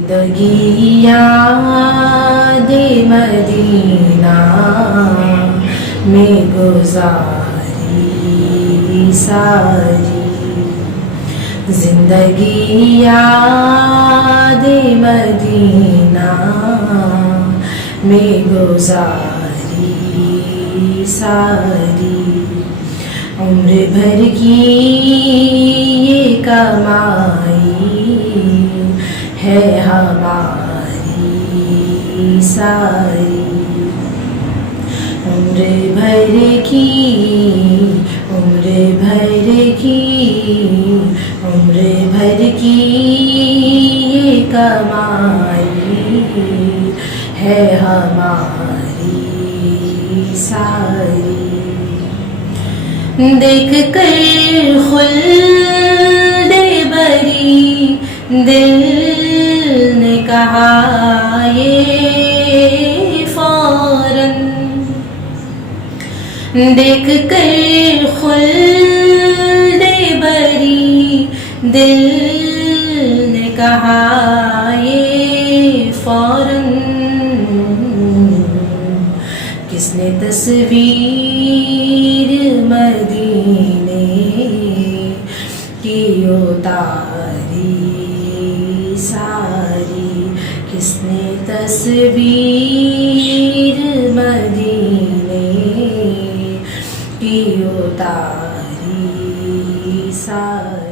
जिंदगी याद मदीना में गुजारी सारी, जिंदगी याद मदीना में गुजारी सारी। उम्र भर की ये कमाई है हमारी सारी। उम्र भर की ये कमाई है हमारी सारी। देख कर खुल्दे बरी दिल ने कहा ये फौरन, देख कर खुल्दे बरी दिल ने कहा ये फौरन। किसने तस्वीर मदीने की उतारी सारी, किसने तस्वीर मदीने की उतारी सारी।